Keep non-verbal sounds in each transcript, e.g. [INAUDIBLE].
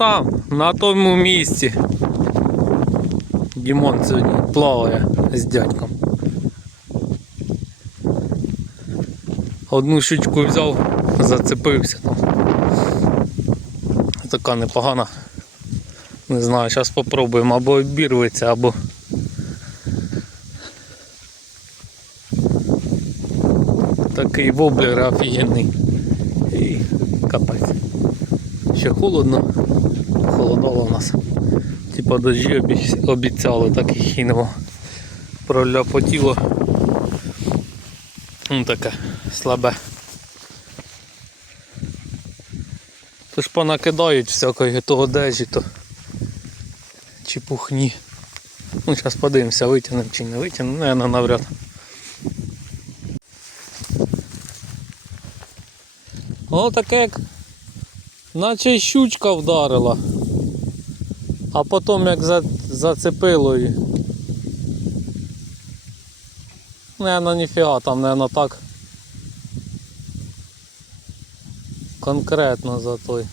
там, на тому місці. Дімон сьогодні плаває з дядьком. Одну щучку взяв, зацепився там. Така непогана. Не знаю, зараз спробуємо або обірветься, або. Такий воблер офігенний. І капець. Ще холодно. Типа дожді обіцяли, так і нема. Проляпотіло. Ну таке слабе. Тож понакидають всякої то одежі, то чепухні. Ну, зараз подивимося, витягнемо чи не витягнемо, наверное, навряд. О, таке як наче щучка вдарила. А потім як за, зацепило її. Наверно, ніфіга там, наверно, так. Конкретно за той.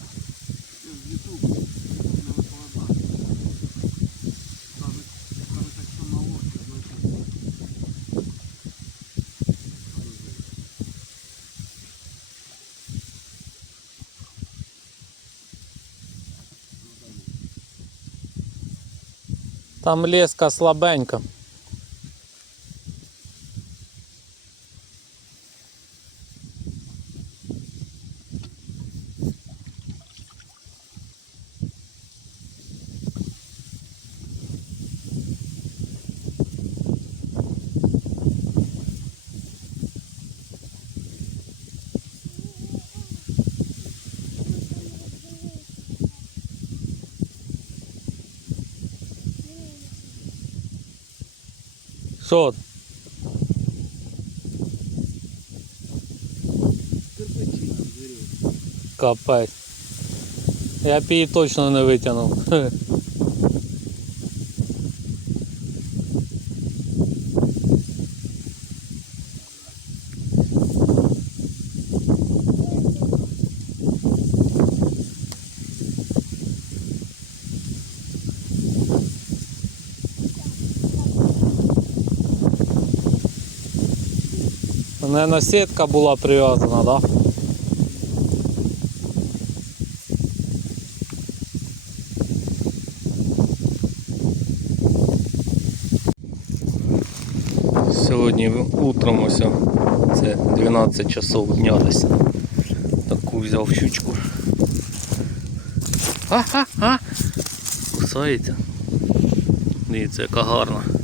Там леска слабенька. Що? Капець. Я б точно не витягнув. [LAUGHS] Наверное, сетка була прив'язана, да? Сьогодні утром ось це 12 часов дня десь. Таку взяв щучку. А-ха-ха! Кусається. Дивіться, яка гарна.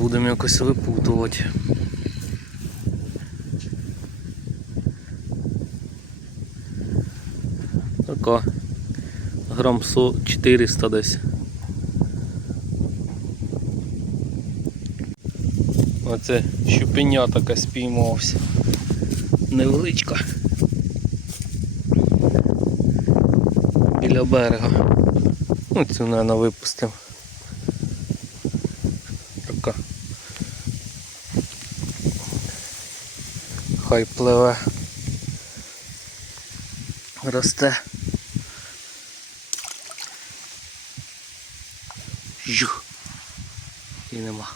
Будемо якось випутувати. Така грам со 400 десь. Оце щупеня така спіймався. Невеличка. Біля берега. Ну цю, наверное, випустимо. Така. Хай пливе. Росте. Жух. І нема.